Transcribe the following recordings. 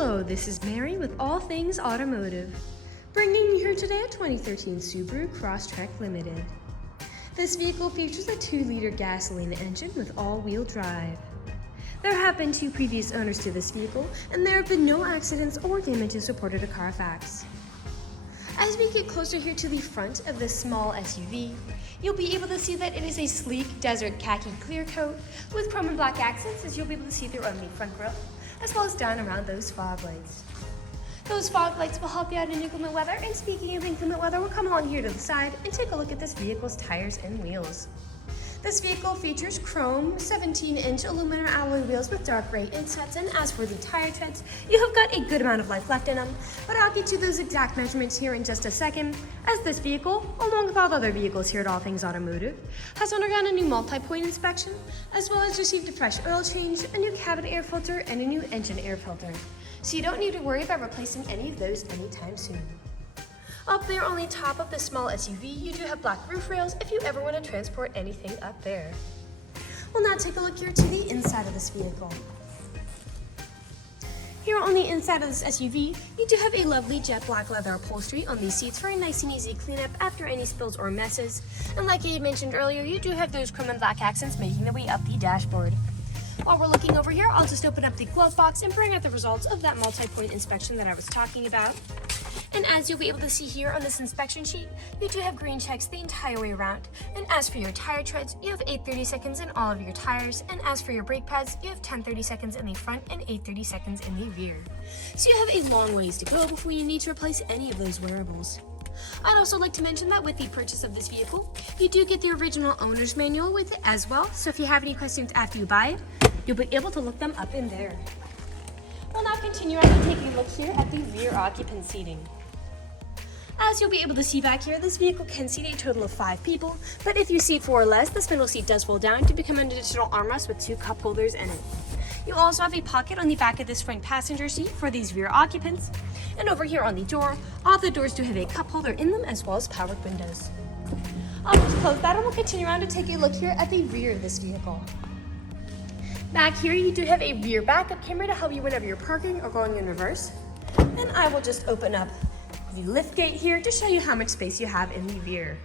Hello, this is Mary with All Things Automotive, bringing you here today a 2013 Subaru Crosstrek Limited. This vehicle features a 2-liter gasoline engine with all-wheel drive. There have been 2 previous owners to this vehicle, and there have been no accidents or damages reported to CARFAX. As we get closer here to the front of this small SUV, you'll be able to see that it is a sleek Desert Khaki clear coat with chrome and black accents, as you'll be able to see through on the front grille, as well as down around those fog lights. Those fog lights will help you out in inclement weather, and speaking of inclement weather, we'll come along here to the side and take a look at this vehicle's tires and wheels. This vehicle features chrome 17-inch aluminum alloy wheels with dark gray insets, and as for the tire treads, you have got a good amount of life left in them, but I'll get to those exact measurements here in just a second, as this vehicle, along with all other vehicles here at All Things Automotive, has undergone a new multi-point inspection, as well as received a fresh oil change, a new cabin air filter, and a new engine air filter. So you don't need to worry about replacing any of those anytime soon. Up there on the top of the small SUV, you do have black roof rails if you ever want to transport anything up there. We'll now take a look here to the inside of this vehicle. Here on the inside of this SUV, you do have a lovely jet black leather upholstery on these seats for a nice and easy cleanup after any spills or messes. And like I mentioned earlier, you do have those chrome and black accents making their way up the dashboard. While we're looking over here, I'll just open up the glove box and bring out the results of that multi-point inspection that I was talking about. And as you'll be able to see here on this inspection sheet, you do have green checks the entire way around. And as for your tire treads, you have 830 seconds in all of your tires. And as for your brake pads, you have 1030 seconds in the front and 830 seconds in the rear. So you have a long ways to go before you need to replace any of those wearables. I'd also like to mention that with the purchase of this vehicle, you do get the original owner's manual with it as well. So if you have any questions after you buy it, you'll be able to look them up in there. We'll now continue on to take a look here at the rear occupant seating. As you'll be able to see back here, this vehicle can seat a total of 5 people, but if you seat 4 or less, this middle seat does fold down to become an additional armrest with 2 cup holders in it. You also have a pocket on the back of this front passenger seat for these rear occupants, and over here on the door, all the doors do have a cup holder in them as well as powered windows. I'll just close that and we'll continue on to take a look here at the rear of this vehicle. Back here, you do have a rear backup camera to help you whenever you're parking or going in reverse, and I will just open up the lift gate here to show you how much space you have in the rear.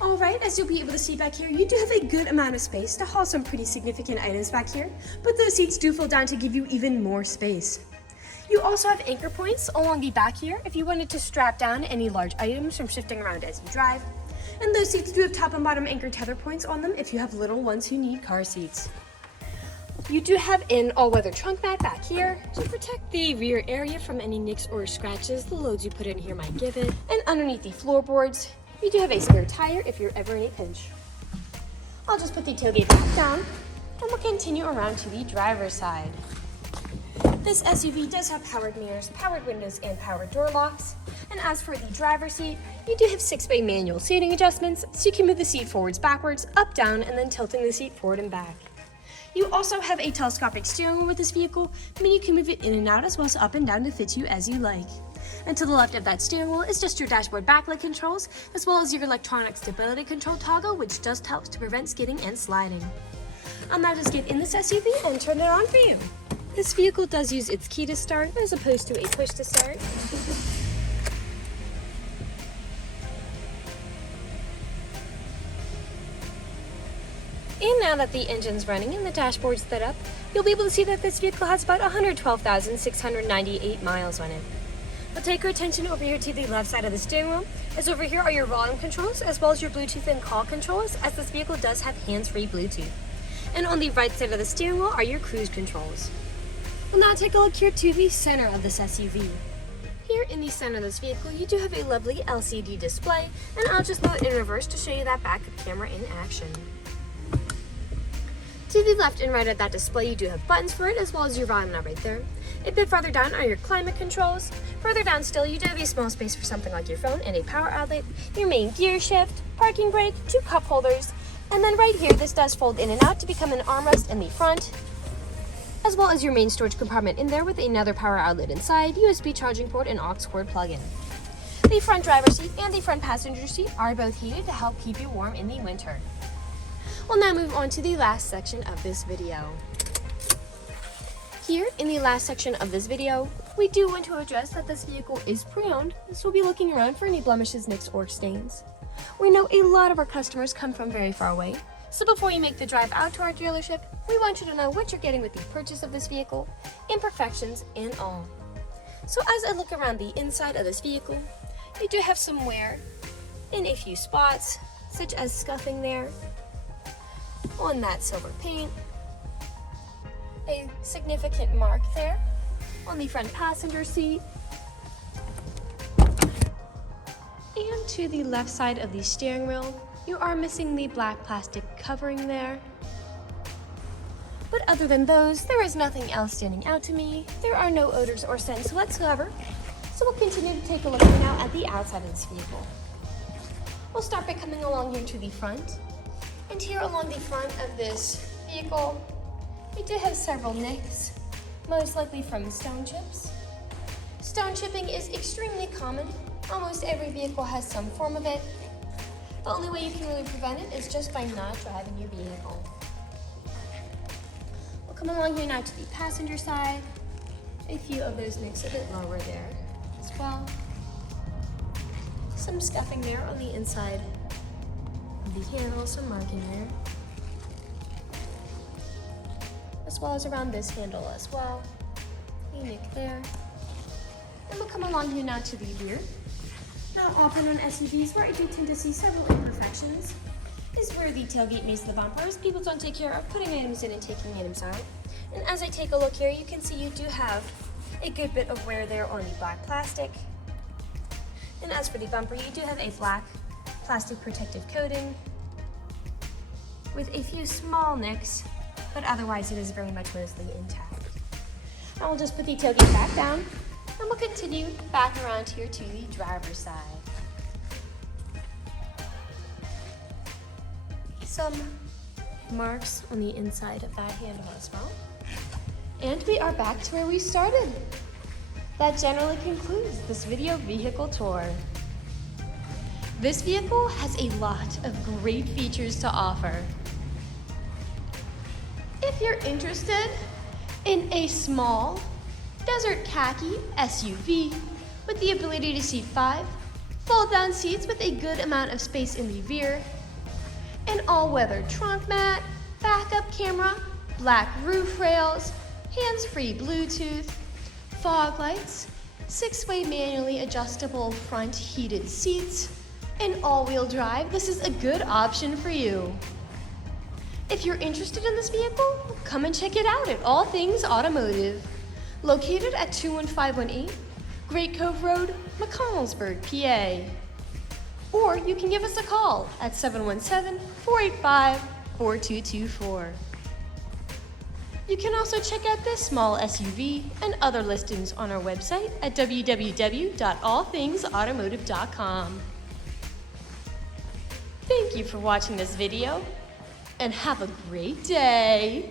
Alright, as you'll be able to see back here, you do have a good amount of space to haul some pretty significant items back here, but those seats do fold down to give you even more space. You also have anchor points along the back here if you wanted to strap down any large items from shifting around as you drive, and those seats do have top and bottom anchor tether points on them if you have little ones who need car seats. You do have an all-weather trunk mat back here to protect the rear area from any nicks or scratches the loads you put in here might give it. And underneath the floorboards, you do have a spare tire if you're ever in a pinch. I'll just put the tailgate back down, and we'll continue around to the driver's side. This SUV does have powered mirrors, powered windows, and powered door locks. And as for the driver's seat, you do have 6-way manual seating adjustments, so you can move the seat forwards, backwards, up, down, and then tilting the seat forward and back. You also have a telescopic steering wheel with this vehicle, meaning you can move it in and out as well as up and down to fit you as you like. And to the left of that steering wheel is just your dashboard backlight controls, as well as your electronic stability control toggle, which just helps to prevent skidding and sliding. I'll now just get in this SUV and turn it on for you. This vehicle does use its key to start as opposed to a push to start. And now that the engine's running and the dashboard's lit up, you'll be able to see that this vehicle has about 112,698 miles on it. We'll take your attention over here to the left side of the steering wheel, as over here are your volume controls as well as your Bluetooth and call controls, as this vehicle does have hands-free Bluetooth. And on the right side of the steering wheel are your cruise controls. We'll now take a look here to the center of this SUV. Here in the center of this vehicle, you do have a lovely LCD display, and I'll just load it in reverse to show you that backup camera in action. To the left and right of that display, you do have buttons for it as well as your volume knob right there. A bit farther down are your climate controls. Further down still, you do have a small space for something like your phone and a power outlet, your main gear shift, parking brake, 2 cup holders, and then right here, this does fold in and out to become an armrest in the front, as well as your main storage compartment in there with another power outlet inside, USB charging port, and aux cord plug-in. The front driver's seat and the front passenger seat are both heated to help keep you warm in the winter. We'll now move on to the last section of this video. Here, in the last section of this video, we do want to address that this vehicle is pre-owned, so we'll be looking around for any blemishes, nicks, or stains. We know a lot of our customers come from very far away, so before you make the drive out to our dealership, we want you to know what you're getting with the purchase of this vehicle, imperfections and all. So as I look around the inside of this vehicle, you do have some wear in a few spots, such as scuffing there on that silver paint, a significant mark there on the front passenger seat, and to the left side of the steering wheel, you are missing the black plastic covering there. But other than those, there is nothing else standing out to me. There are no odors or scents whatsoever. So we'll continue to take a look now at the outside of this vehicle. We'll start by coming along here to the front. And here along the front of this vehicle, we do have several nicks, most likely from stone chips. Stone chipping is extremely common. Almost every vehicle has some form of it. The only way you can really prevent it is just by not driving your vehicle. We'll come along here now to the passenger side. A few of those nicks a bit lower there as well. Some scuffing there on the inside of the handle, some marking there. As well as around this handle as well. A nick there. And we'll come along here now to the rear. Now often on SUVs where I do tend to see several imperfections is where the tailgate meets the bumpers. People don't take care of putting items in and taking items out. And as I take a look here, you can see you do have a good bit of wear there on the black plastic. And as for the bumper, you do have a black plastic protective coating with a few small nicks, but otherwise it is very much mostly intact. Now we'll just put the tailgate back down and we'll continue back around here to the driver's side. Some marks on the inside of that handle as well. And we are back to where we started. That generally concludes this video vehicle tour. This vehicle has a lot of great features to offer. If you're interested in a small Desert Khaki SUV with the ability to seat 5, fold-down seats with a good amount of space in the rear, an all-weather trunk mat, backup camera, black roof rails, hands-free Bluetooth, fog lights, 6-way manually adjustable front heated seats, and all-wheel drive, this is a good option for you. If you're interested in this vehicle, come and check it out at All Things Automotive, located at 21518 Great Cove Road, McConnellsburg, PA. Or you can give us a call at 717-485-4224. You can also check out this small SUV and other listings on our website at www.allthingsautomotive.com. Thank you for watching this video, and have a great day.